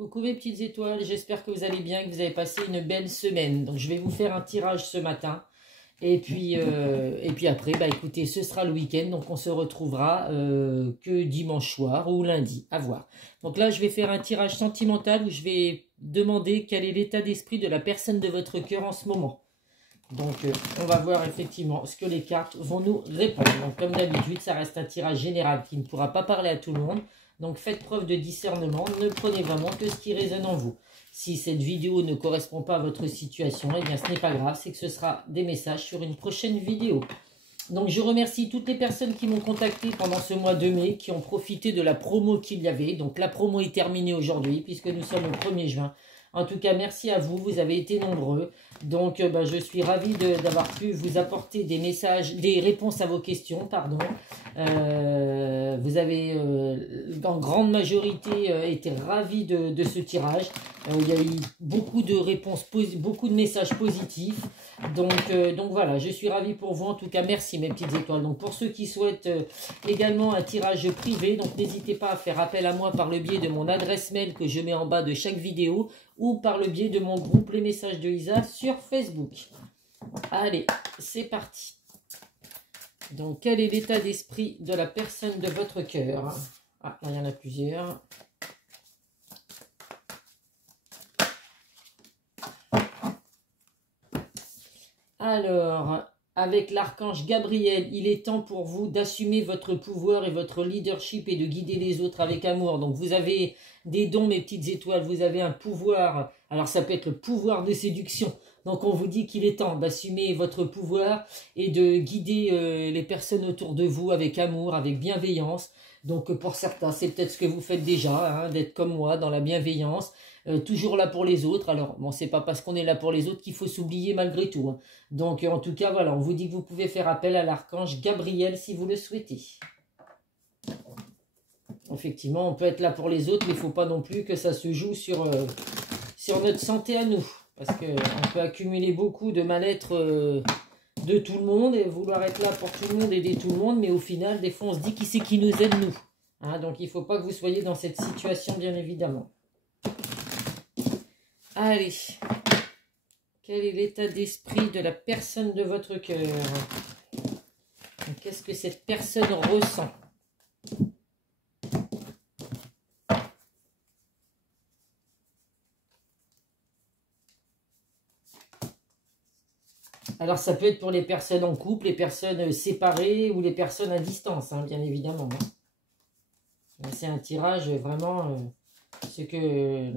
Coucou mes petites étoiles, j'espère que vous allez bien, que vous avez passé une belle semaine. Donc je vais vous faire un tirage ce matin. Et puis après, bah écoutez, ce sera le week-end, donc on se retrouvera que dimanche soir ou lundi, à voir. Donc là, je vais faire un tirage sentimental où je vais demander quel est l'état d'esprit de la personne de votre cœur en ce moment. Donc on va voir effectivement ce que les cartes vont nous répondre. Donc comme d'habitude, ça reste un tirage général qui ne pourra pas parler à tout le monde. Donc faites preuve de discernement, ne prenez vraiment que ce qui résonne en vous. Si cette vidéo ne correspond pas à votre situation, eh bien ce n'est pas grave, c'est que ce sera des messages sur une prochaine vidéo. Donc je remercie toutes les personnes qui m'ont contacté pendant ce mois de mai, qui ont profité de la promo qu'il y avait. Donc la promo est terminée aujourd'hui puisque nous sommes au 1er juin. En tout cas, merci à vous, vous avez été nombreux. Donc, je suis ravie d'avoir pu vous apporter des messages, des réponses à vos questions, pardon. Vous avez, en grande majorité, été ravis de ce tirage. Il y a eu beaucoup de réponses, beaucoup de messages positifs. Donc voilà, je suis ravie pour vous. En tout cas, merci mes petites étoiles. Donc pour ceux qui souhaitent également un tirage privé, donc n'hésitez pas à faire appel à moi par le biais de mon adresse mail que je mets en bas de chaque vidéo ou par le biais de mon groupe Les Messages de Isa sur Facebook. Allez, c'est parti. Donc quel est l'état d'esprit de la personne de votre cœur? Ah, là il y en a plusieurs. Alors, avec l'archange Gabriel, il est temps pour vous d'assumer votre pouvoir et votre leadership et de guider les autres avec amour. Donc, vous avez des dons, mes petites étoiles, vous avez un pouvoir. Alors, ça peut être le pouvoir de séduction. Donc, on vous dit qu'il est temps d'assumer votre pouvoir et de guider les personnes autour de vous avec amour, avec bienveillance. Donc, pour certains, c'est peut-être ce que vous faites déjà, hein, d'être comme moi, dans la bienveillance. Toujours là pour les autres. Alors, bon, c'est pas parce qu'on est là pour les autres qu'il faut s'oublier malgré tout. Hein. Donc, en tout cas, voilà, on vous dit que vous pouvez faire appel à l'archange Gabriel si vous le souhaitez. Effectivement, on peut être là pour les autres, mais il ne faut pas non plus que ça se joue sur notre santé à nous. Parce qu'on peut accumuler beaucoup de mal-être de tout le monde et vouloir être là pour tout le monde, aider tout le monde, mais au final, des fois, on se dit qui c'est qui nous aide, nous. Hein, donc, il ne faut pas que vous soyez dans cette situation, bien évidemment. Allez, quel est l'état d'esprit de la personne de votre cœur? Qu'est-ce que cette personne ressent? Alors, ça peut être pour les personnes en couple, les personnes séparées ou les personnes à distance, hein, bien évidemment. Hein. C'est un tirage vraiment, ce que...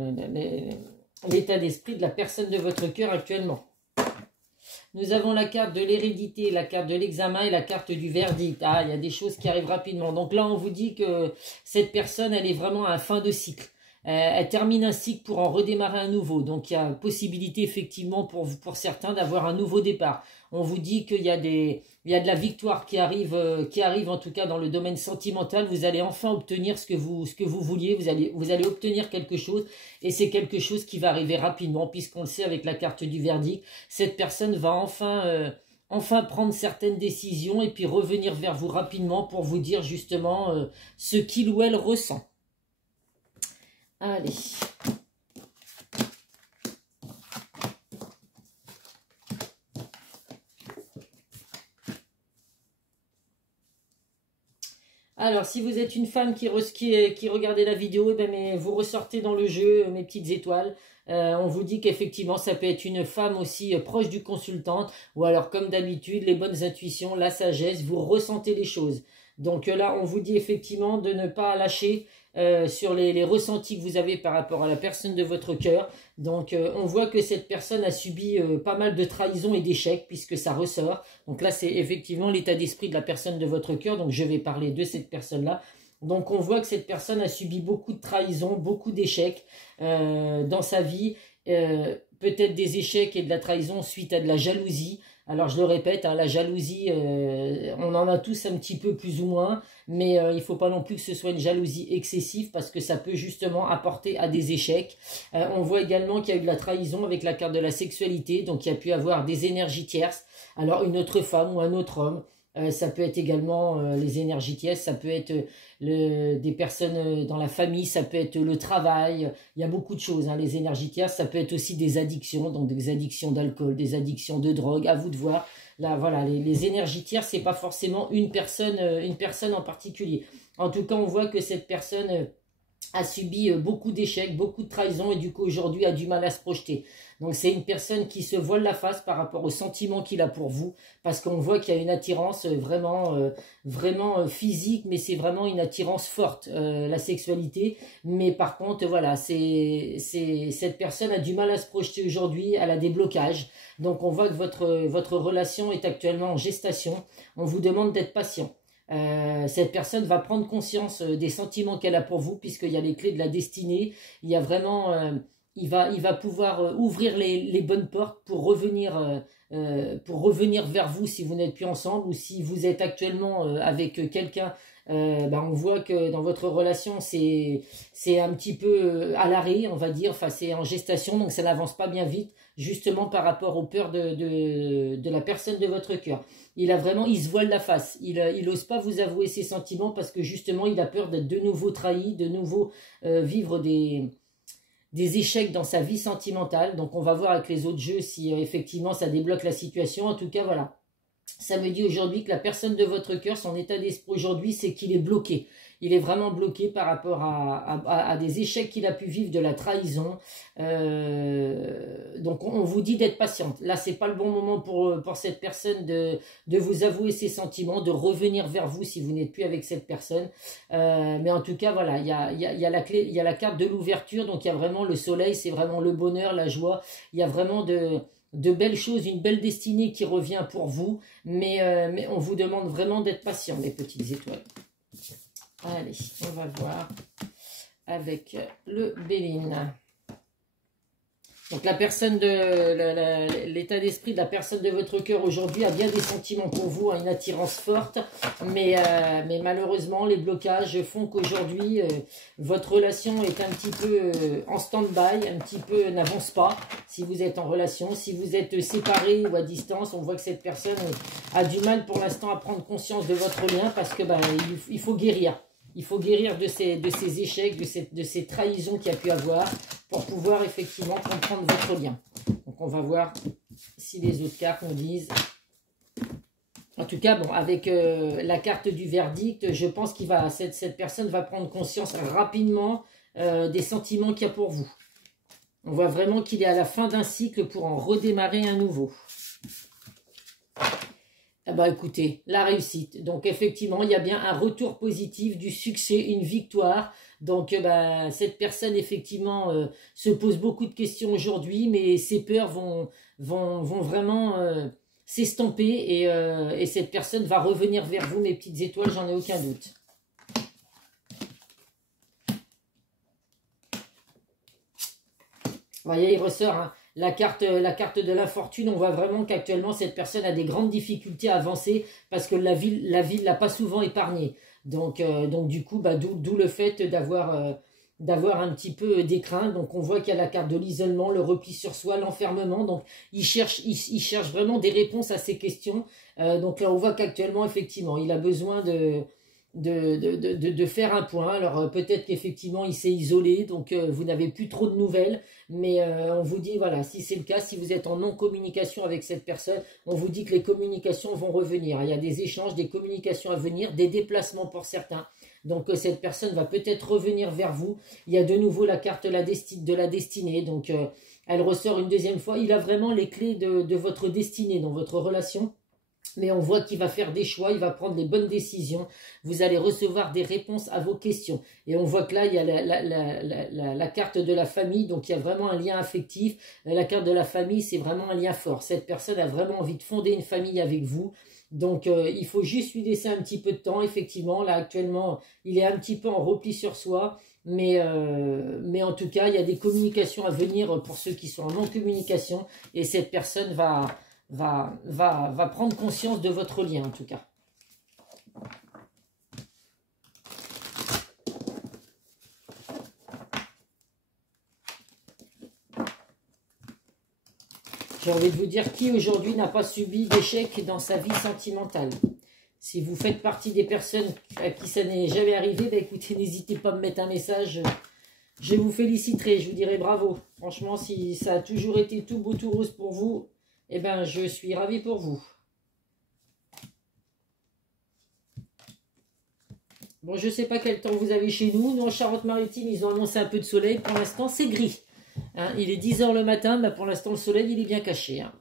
l'état d'esprit de la personne de votre cœur actuellement. Nous avons la carte de l'hérédité, la carte de l'examen et la carte du verdict. Ah, il y a des choses qui arrivent rapidement. Donc là, on vous dit que cette personne, elle est vraiment à la fin de cycle. Elle termine un cycle pour en redémarrer un nouveau. Donc il y a possibilité effectivement pour certains d'avoir un nouveau départ. On vous dit qu'il y a de la victoire qui arrive en tout cas dans le domaine sentimental. Vous allez enfin obtenir ce que vous vouliez. Vous allez obtenir quelque chose et c'est quelque chose qui va arriver rapidement puisqu'on le sait avec la carte du verdict. Cette personne va enfin prendre certaines décisions et puis revenir vers vous rapidement pour vous dire justement ce qu'il ou elle ressent. Allez. Alors, si vous êtes une femme qui regardait la vidéo, eh bien, vous ressortez dans le jeu, mes petites étoiles. On vous dit qu'effectivement, ça peut être une femme aussi proche du consultant. Ou alors, comme d'habitude, les bonnes intuitions, la sagesse, vous ressentez les choses. Donc là, on vous dit effectivement de ne pas lâcher sur les ressentis que vous avez par rapport à la personne de votre cœur. Donc on voit que cette personne a subi pas mal de trahisons et d'échecs puisque ça ressort. Donc là c'est effectivement l'état d'esprit de la personne de votre cœur. Donc je vais parler de cette personne-là. Donc on voit que cette personne a subi beaucoup de trahisons, beaucoup d'échecs dans sa vie. Peut-être des échecs et de la trahison suite à de la jalousie. Alors je le répète, hein, la jalousie, on en a tous un petit peu plus ou moins, mais il ne faut pas non plus que ce soit une jalousie excessive parce que ça peut justement apporter à des échecs. On voit également qu'il y a eu de la trahison avec la carte de la sexualité, donc il y a pu avoir des énergies tierces, alors une autre femme ou un autre homme. Ça peut être également les énergies tièses, ça peut être des personnes dans la famille, ça peut être le travail, il y a beaucoup de choses, hein. Les énergies tièses, ça peut être aussi des addictions, donc des addictions d'alcool, des addictions de drogue, à vous de voir. Là, voilà, les énergies tiers, c'est pas forcément une personne en particulier. En tout cas, on voit que cette personne a subi beaucoup d'échecs, beaucoup de trahisons et du coup aujourd'hui a du mal à se projeter. Donc c'est une personne qui se voile la face par rapport aux sentiments qu'il a pour vous, parce qu'on voit qu'il y a une attirance vraiment physique, mais c'est vraiment une attirance forte, la sexualité. Mais par contre, voilà, cette personne a du mal à se projeter aujourd'hui, elle a des blocages. Donc on voit que votre relation est actuellement en gestation. On vous demande d'être patient. Cette personne va prendre conscience des sentiments qu'elle a pour vous, puisqu'il y a les clés de la destinée. Il y a vraiment, il va pouvoir ouvrir les bonnes portes pour revenir vers vous si vous n'êtes plus ensemble, ou si vous êtes actuellement avec quelqu'un. On voit que dans votre relation c'est un petit peu à l'arrêt, on va dire, enfin c'est en gestation, donc ça n'avance pas bien vite, justement par rapport aux peurs de la personne de votre cœur. Il se voile la face, il n'ose pas vous avouer ses sentiments parce que justement il a peur d'être de nouveau trahi, de nouveau vivre des échecs dans sa vie sentimentale. Donc on va voir avec les autres jeux si effectivement ça débloque la situation. En tout cas voilà, ça me dit aujourd'hui que la personne de votre cœur, son état d'esprit aujourd'hui, c'est qu'il est bloqué. Il est vraiment bloqué par rapport à des échecs qu'il a pu vivre, de la trahison. Donc on vous dit d'être patiente. Là, c'est pas le bon moment pour cette personne de vous avouer ses sentiments, de revenir vers vous si vous n'êtes plus avec cette personne. Mais en tout cas, voilà, il y a la clé, il y a la carte de l'ouverture. Donc il y a vraiment le soleil, c'est vraiment le bonheur, la joie. Il y a vraiment de belles choses, une belle destinée qui revient pour vous, mais on vous demande vraiment d'être patient, les petites étoiles. Allez, on va voir avec le Béline. Donc la personne l'état d'esprit de la personne de votre cœur aujourd'hui a bien des sentiments pour vous, hein, une attirance forte, mais malheureusement les blocages font qu'aujourd'hui votre relation est un petit peu en stand-by, un petit peu n'avance pas si vous êtes en relation. Si vous êtes séparés ou à distance, on voit que cette personne a du mal pour l'instant à prendre conscience de votre lien, parce que il faut guérir. Il faut guérir de ces échecs, de ces trahisons qu'il y a pu avoir, pour pouvoir effectivement comprendre votre lien. Donc on va voir si les autres cartes nous disent. En tout cas, bon, avec la carte du verdict, je pense que cette personne va prendre conscience rapidement des sentiments qu'il y a pour vous. On voit vraiment qu'il est à la fin d'un cycle pour en redémarrer un nouveau. Ah bah écoutez, la réussite. Donc effectivement, il y a bien un retour positif, du succès, une victoire. Donc cette personne effectivement se pose beaucoup de questions aujourd'hui, mais ses peurs vont vraiment s'estomper et cette personne va revenir vers vous, mes petites étoiles, j'en ai aucun doute. Vous voyez, il ressort, hein. La carte de l'infortune, on voit vraiment qu'actuellement, cette personne a des grandes difficultés à avancer parce que la vie ne l'a pas souvent épargnée. Donc du coup, d'où le fait d'avoir un petit peu des craintes. Donc on voit qu'il y a la carte de l'isolement, le repli sur soi, l'enfermement. Donc il cherche vraiment des réponses à ces questions. Donc là, on voit qu'actuellement, effectivement, il a besoin de faire un point. Alors peut-être qu'effectivement il s'est isolé, donc vous n'avez plus trop de nouvelles, mais on vous dit, voilà, si c'est le cas, si vous êtes en non-communication avec cette personne, on vous dit que les communications vont revenir. Il y a des échanges, des communications à venir, des déplacements pour certains. Donc cette personne va peut-être revenir vers vous. Il y a de nouveau la carte de la destinée, donc elle ressort une deuxième fois. Il a vraiment les clés de votre destinée dans votre relation. Mais on voit qu'il va faire des choix, il va prendre les bonnes décisions. Vous allez recevoir des réponses à vos questions. Et on voit que là, il y a la carte de la famille. Donc, il y a vraiment un lien affectif. La carte de la famille, c'est vraiment un lien fort. Cette personne a vraiment envie de fonder une famille avec vous. Donc, il faut juste lui laisser un petit peu de temps. Effectivement, là, actuellement, il est un petit peu en repli sur soi. Mais en tout cas, il y a des communications à venir pour ceux qui sont en non-communication. Et cette personne va prendre conscience de votre lien, en tout cas. J'ai envie de vous dire, qui aujourd'hui n'a pas subi d'échec dans sa vie sentimentale? Si vous faites partie des personnes à qui ça n'est jamais arrivé, bah écoutez, n'hésitez pas à me mettre un message. Je vous féliciterai, je vous dirai bravo. Franchement, si ça a toujours été tout beau, tout rose pour vous, eh ben, je suis ravi pour vous. Bon, je ne sais pas quel temps vous avez chez nous. Nous, en Charente-Maritime, ils ont annoncé un peu de soleil. Pour l'instant, c'est gris. Hein, il est 10 h le matin. Bah, pour l'instant, le soleil, il est bien caché. Hein.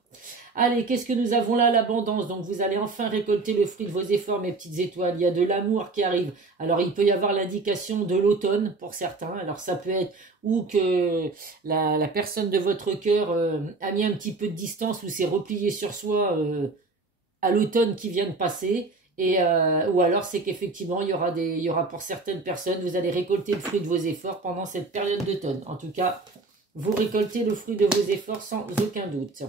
Allez, qu'est-ce que nous avons là? L'abondance. Donc, vous allez enfin récolter le fruit de vos efforts, mes petites étoiles. Il y a de l'amour qui arrive. Alors, il peut y avoir l'indication de l'automne pour certains. Alors, ça peut être ou que la personne de votre cœur a mis un petit peu de distance ou s'est repliée sur soi à l'automne qui vient de passer. Et, ou alors c'est qu'effectivement il y aura pour certaines personnes, vous allez récolter le fruit de vos efforts pendant cette période d'automne. En tout cas, vous récoltez le fruit de vos efforts sans aucun doute.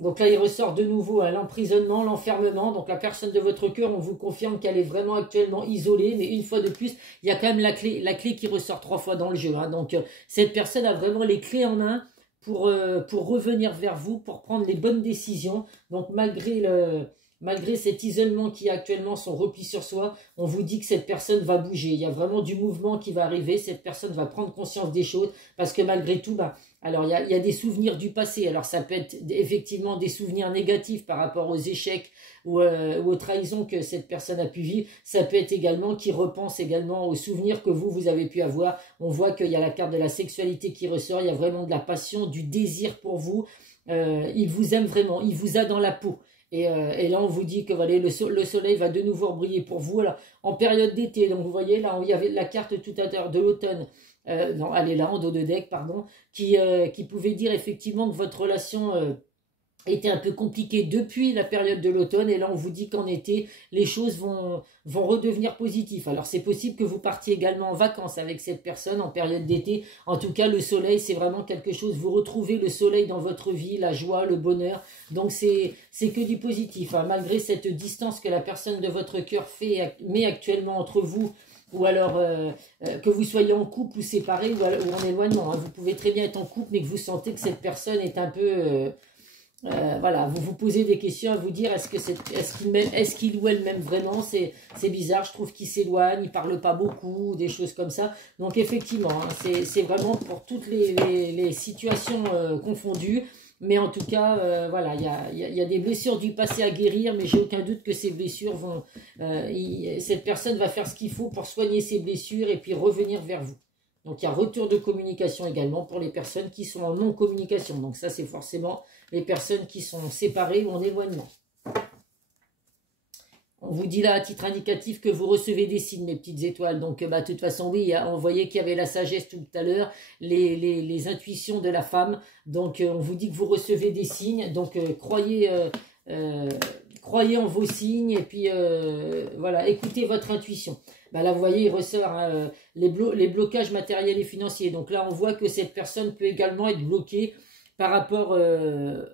Donc là, il ressort de nouveau l'emprisonnement, l'enfermement. Donc la personne de votre cœur, on vous confirme qu'elle est vraiment actuellement isolée. Mais une fois de plus, il y a quand même la clé qui ressort 3 fois dans le jeu. Hein. Donc cette personne a vraiment les clés en main pour revenir vers vous, pour prendre les bonnes décisions. Donc malgré cet isolement qui est actuellement son repli sur soi, on vous dit que cette personne va bouger. Il y a vraiment du mouvement qui va arriver. Cette personne va prendre conscience des choses parce que malgré tout, alors il y a des souvenirs du passé. Alors ça peut être effectivement des souvenirs négatifs par rapport aux échecs ou aux trahisons que cette personne a pu vivre. Ça peut être également qui repense également aux souvenirs que vous avez pu avoir. On voit qu'il y a la carte de la sexualité qui ressort. Il y a vraiment de la passion, du désir pour vous. Il vous aime vraiment. Il vous a dans la peau. Et là, on vous dit que voilà, le soleil va de nouveau briller pour vous. Alors, en période d'été, donc vous voyez, là, il y avait la carte tout à l'heure de l'automne. Non, elle est là, en dos de deck, pardon, qui pouvait dire effectivement que votre relation était un peu compliquée depuis la période de l'automne. Et là, on vous dit qu'en été, les choses vont redevenir positives. Alors, c'est possible que vous partiez également en vacances avec cette personne en période d'été. En tout cas, le soleil, c'est vraiment quelque chose. Vous retrouvez le soleil dans votre vie, la joie, le bonheur. Donc, c'est que du positif. Hein. Malgré cette distance que la personne de votre cœur met actuellement entre vous, ou alors que vous soyez en couple ou séparés ou en éloignement. Hein. Vous pouvez très bien être en couple, mais que vous sentez que cette personne est un peu... voilà, vous vous posez des questions à vous dire est-ce qu'il ou elle m'aime vraiment, c'est bizarre, je trouve qu'il s'éloigne, il parle pas beaucoup, des choses comme ça. Donc effectivement, hein, c'est vraiment pour toutes les situations confondues. Mais en tout cas, voilà, il y a des blessures du passé à guérir, mais j'ai aucun doute que ces blessures vont... cette personne va faire ce qu'il faut pour soigner ses blessures et puis revenir vers vous. Donc il y a retour de communication également pour les personnes qui sont en non-communication. Donc ça, c'est forcément les personnes qui sont séparées ou en éloignement. On vous dit là à titre indicatif que vous recevez des signes, mes petites étoiles. Donc, de toute façon, oui, on voyait qu'il y avait la sagesse tout à l'heure, les intuitions de la femme. Donc, on vous dit que vous recevez des signes. Donc, croyez en vos signes et puis, voilà, écoutez votre intuition. Là, vous voyez, il ressort hein, les blocages matériels et financiers. Donc là, on voit que cette personne peut également être bloquée par rapport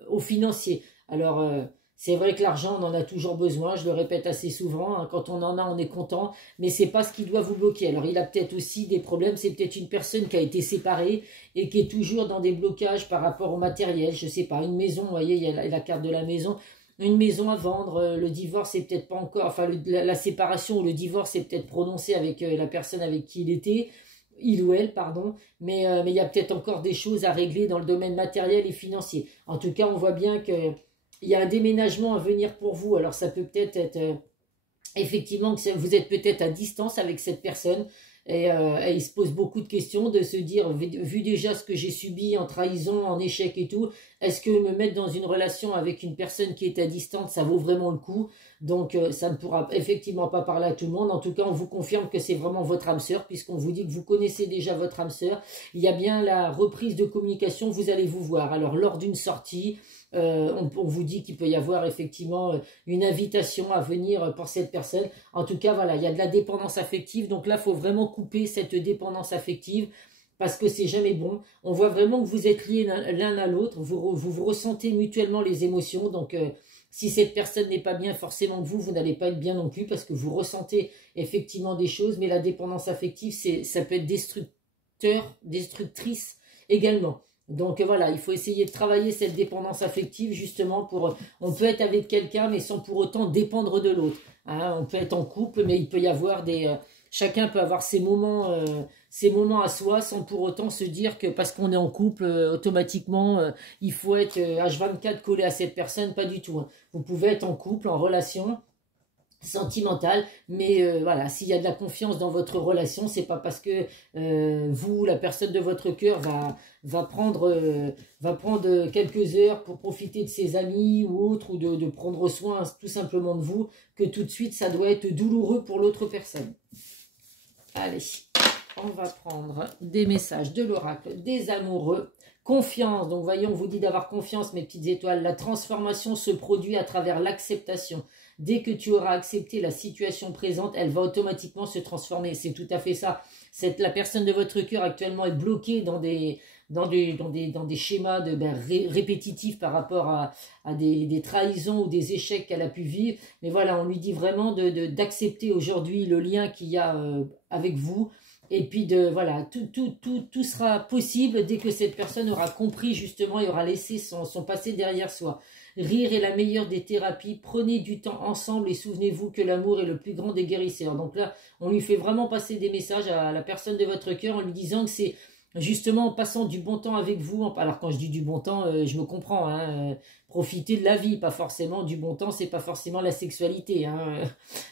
aux financiers. Alors... c'est vrai que l'argent, on en a toujours besoin, je le répète assez souvent, hein, quand on en a, on est content, mais c'est pas ce qui doit vous bloquer. Alors il a peut-être aussi des problèmes, c'est peut-être une personne qui a été séparée et qui est toujours dans des blocages par rapport au matériel, je sais pas, une maison, vous voyez, il y a la carte de la maison, une maison à vendre, le divorce c'est peut-être pas encore, enfin la séparation ou le divorce est peut-être prononcé avec la personne avec qui il ou elle, pardon, mais il y a peut-être encore des choses à régler dans le domaine matériel et financier. En tout cas, on voit bien que il y a un déménagement à venir pour vous. Alors, ça peut peut-être être effectivement que vous êtes peut-être à distance avec cette personne et il se pose beaucoup de questions de se dire, vu déjà ce que j'ai subi en trahison, en échec et tout, est-ce que me mettre dans une relation avec une personne qui est à distance, ça vaut vraiment le coup? Donc, ça ne pourra effectivement pas parler à tout le monde. En tout cas, on vous confirme que c'est vraiment votre âme sœur, puisqu'on vous dit que vous connaissez déjà votre âme sœur. Il y a bien la reprise de communication, vous allez vous voir. Alors, lors d'une sortie... on vous dit qu'il peut y avoir effectivement une invitation à venir pour cette personne. En tout cas, voilà, il y a de la dépendance affective. Donc là, il faut vraiment couper cette dépendance affective parce que c'est jamais bon. On voit vraiment que vous êtes liés l'un à l'autre. Vous ressentez mutuellement les émotions. Donc, si cette personne n'est pas bien, forcément que vous n'allez pas être bien non plus parce que vous ressentez effectivement des choses. Mais la dépendance affective, ça peut être destructrice également. Donc voilà, il faut essayer de travailler cette dépendance affective justement pour... On peut être avec quelqu'un mais sans pour autant dépendre de l'autre. Hein, on peut être en couple mais il peut y avoir des... chacun peut avoir ses moments à soi sans pour autant se dire que parce qu'on est en couple, automatiquement, il faut être H24 collé à cette personne. Pas du tout. Hein. Vous pouvez être en couple, en relation sentimentale, mais voilà, s'il y a de la confiance dans votre relation, c'est pas parce que vous, la personne de votre cœur, va prendre quelques heures pour profiter de ses amis ou autre, ou de prendre soin tout simplement de vous, que tout de suite ça doit être douloureux pour l'autre personne. Allez, on va prendre des messages de l'oracle des amoureux. Confiance, donc voyons, on vous dit d'avoir confiance mes petites étoiles, la transformation se produit à travers l'acceptation. Dès que tu auras accepté la situation présente, elle va automatiquement se transformer. C'est tout à fait ça. La personne de votre cœur actuellement est bloquée dans des schémas répétitifs par rapport à des trahisons ou des échecs qu'elle a pu vivre. Mais voilà, on lui dit vraiment d'accepter aujourd'hui le lien qu'il y a avec vous. Et puis voilà, tout sera possible dès que cette personne aura compris justement et aura laissé son passé derrière soi. Rire est la meilleure des thérapies. Prenez du temps ensemble et souvenez-vous que l'amour est le plus grand des guérisseurs. Donc là, on lui fait vraiment passer des messages à la personne de votre cœur en lui disant que c'est justement en passant du bon temps avec vous. Alors quand je dis du bon temps, je me comprends. Hein, profiter de la vie, pas forcément du bon temps, c'est pas forcément la sexualité. Hein,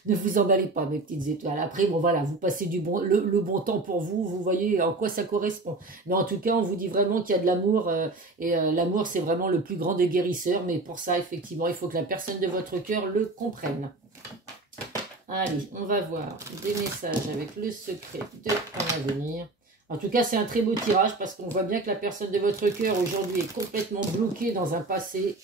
ne vous emballez pas mes petites étoiles. Après, bon voilà, vous passez le bon temps pour vous, vous voyez en quoi ça correspond. Mais en tout cas, on vous dit vraiment qu'il y a de l'amour et l'amour c'est vraiment le plus grand des guérisseurs. Mais pour ça, effectivement, il faut que la personne de votre cœur le comprenne. Allez, on va voir des messages avec le secret de l'avenir. En tout cas, c'est un très beau tirage parce qu'on voit bien que la personne de votre cœur aujourd'hui est complètement bloquée dans un passé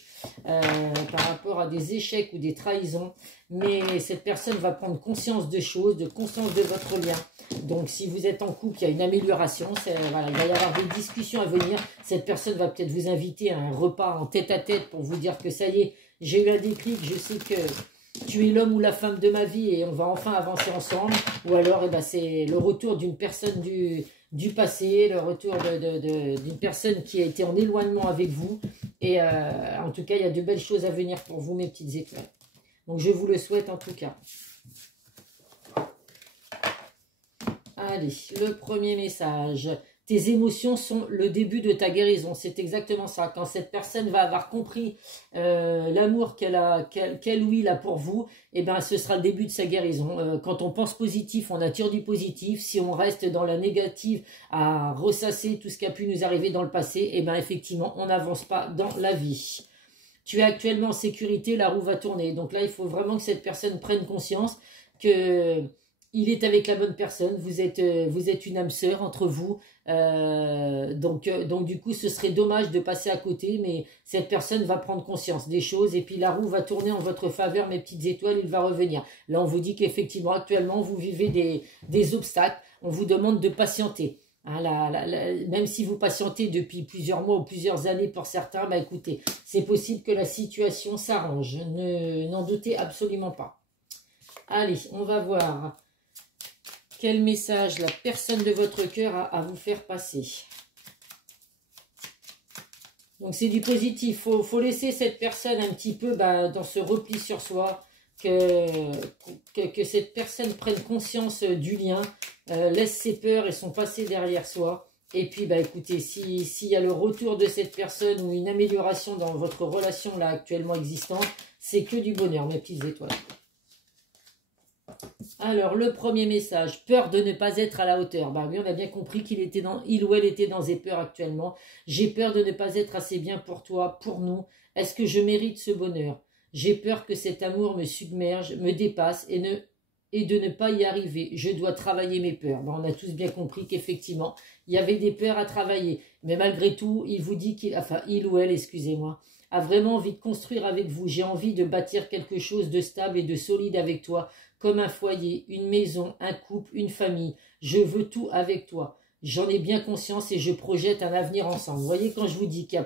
par rapport à des échecs ou des trahisons. Mais cette personne va prendre conscience de choses, de conscience de votre lien. Donc, si vous êtes en couple, il y a une amélioration. Voilà, il va y avoir des discussions à venir. Cette personne va peut-être vous inviter à un repas en tête-à-tête pour vous dire que ça y est, j'ai eu un déclic, je sais que tu es l'homme ou la femme de ma vie et on va enfin avancer ensemble. Ou alors, c'est le retour d'une personne du passé, le retour d'une personne qui a été en éloignement avec vous. Et en tout cas, il y a de belles choses à venir pour vous, mes petites étoiles. Donc, je vous le souhaite en tout cas. Allez, le premier message. Tes émotions sont le début de ta guérison. C'est exactement ça. Quand cette personne va avoir compris l'amour qu'elle ou il a pour vous, eh ben, ce sera le début de sa guérison. Quand on pense positif, on attire du positif. Si on reste dans la négative à ressasser tout ce qui a pu nous arriver dans le passé, eh ben, effectivement, on n'avance pas dans la vie. Tu es actuellement en sécurité, la roue va tourner. Donc là, il faut vraiment que cette personne prenne conscience que... il est avec la bonne personne, vous êtes une âme sœur entre vous, donc du coup ce serait dommage de passer à côté, mais cette personne va prendre conscience des choses et puis la roue va tourner en votre faveur, mes petites étoiles, il va revenir. Là on vous dit qu'effectivement actuellement vous vivez des obstacles, on vous demande de patienter. Hein, même si vous patientez depuis plusieurs mois ou plusieurs années pour certains, bah écoutez, c'est possible que la situation s'arrange, n'en doutez absolument pas. Allez, on va voir quel message la personne de votre cœur a à vous faire passer. Donc c'est du positif, faut laisser cette personne un petit peu dans ce repli sur soi, que cette personne prenne conscience du lien, laisse ses peurs et son passé derrière soi. Et puis écoutez, s'il y a le retour de cette personne ou une amélioration dans votre relation là actuellement existante, c'est que du bonheur mes petites étoiles. Alors, le premier message, peur de ne pas être à la hauteur. Oui, on a bien compris il ou elle était dans des peurs actuellement. J'ai peur de ne pas être assez bien pour toi, pour nous. Est-ce que je mérite ce bonheur? J'ai peur que cet amour me submerge, me dépasse et de ne pas y arriver. Je dois travailler mes peurs. On a tous bien compris qu'effectivement, il y avait des peurs à travailler. Mais malgré tout, il vous dit il ou elle, excusez-moi, a vraiment envie de construire avec vous. J'ai envie de bâtir quelque chose de stable et de solide avec toi, comme un foyer, une maison, un couple, une famille. Je veux tout avec toi. J'en ai bien conscience et je projette un avenir ensemble. Vous voyez quand je vous dis qu'il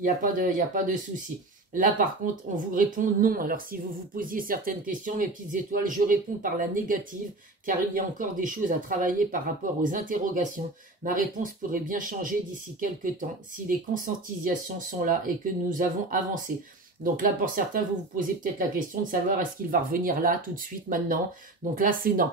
n'y a pas de souci. Là, par contre, on vous répond non. Alors, si vous vous posiez certaines questions, mes petites étoiles, je réponds par la négative, car il y a encore des choses à travailler par rapport aux interrogations. Ma réponse pourrait bien changer d'ici quelques temps, si les conscientisations sont là et que nous avons avancé. Donc là, pour certains, vous vous posez peut-être la question de savoir est-ce qu'il va revenir là, tout de suite, maintenant. Donc là, c'est non.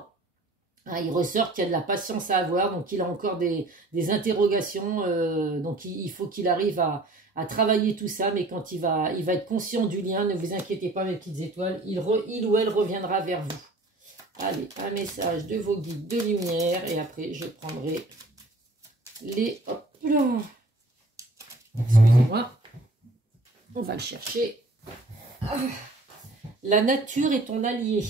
Ah, il ressort qu'il y a de la patience à avoir, donc il a encore des interrogations, donc il faut qu'il arrive à travailler tout ça, mais quand il va être conscient du lien, ne vous inquiétez pas mes petites étoiles, il ou elle reviendra vers vous. Allez, un message de vos guides de lumière, et après je prendrai les... Hop là. Excusez-moi, on va le chercher. Ah. La nature est ton allié.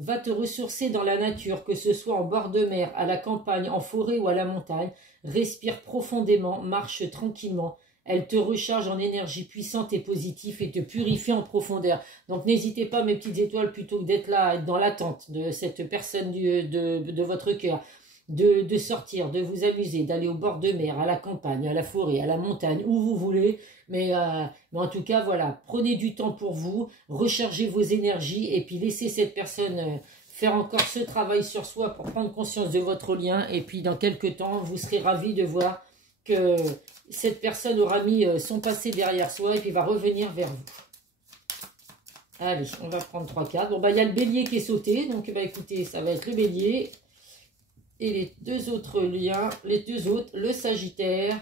Va te ressourcer dans la nature, que ce soit en bord de mer, à la campagne, en forêt ou à la montagne. Respire profondément, marche tranquillement. Elle te recharge en énergie puissante et positive et te purifie en profondeur. Donc n'hésitez pas, mes petites étoiles, plutôt que d'être là, être dans l'attente de cette personne de votre cœur, de sortir, de vous amuser, d'aller au bord de mer, à la campagne, à la forêt, à la montagne, où vous voulez. Mais en tout cas, voilà, prenez du temps pour vous, rechargez vos énergies et puis laissez cette personne faire encore ce travail sur soi pour prendre conscience de votre lien. Et puis dans quelques temps, vous serez ravis de voir que cette personne aura mis son passé derrière soi et puis va revenir vers vous. Allez, on va prendre 3 cartes. Bon, bah, il y a le bélier qui est sauté, donc bah, écoutez, ça va être le bélier. Et les deux autres liens, les deux autres, le sagittaire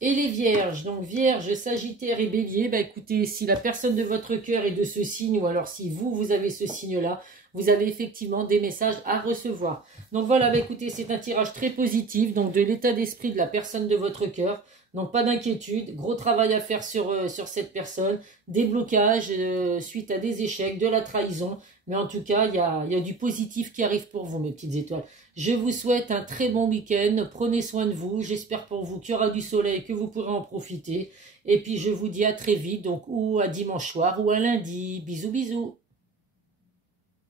et les vierges. Donc vierge, sagittaire et bélier, bah écoutez, si la personne de votre cœur est de ce signe, ou alors si vous avez ce signe-là, vous avez effectivement des messages à recevoir. Donc voilà, bah écoutez, c'est un tirage très positif, donc de l'état d'esprit de la personne de votre cœur. Donc pas d'inquiétude, gros travail à faire sur cette personne, des blocages suite à des échecs, de la trahison. Mais en tout cas, il y a du positif qui arrive pour vous, mes petites étoiles. Je vous souhaite un très bon week-end. Prenez soin de vous. J'espère pour vous qu'il y aura du soleil, que vous pourrez en profiter. Et puis, je vous dis à très vite, donc ou à dimanche soir ou à lundi. Bisous, bisous.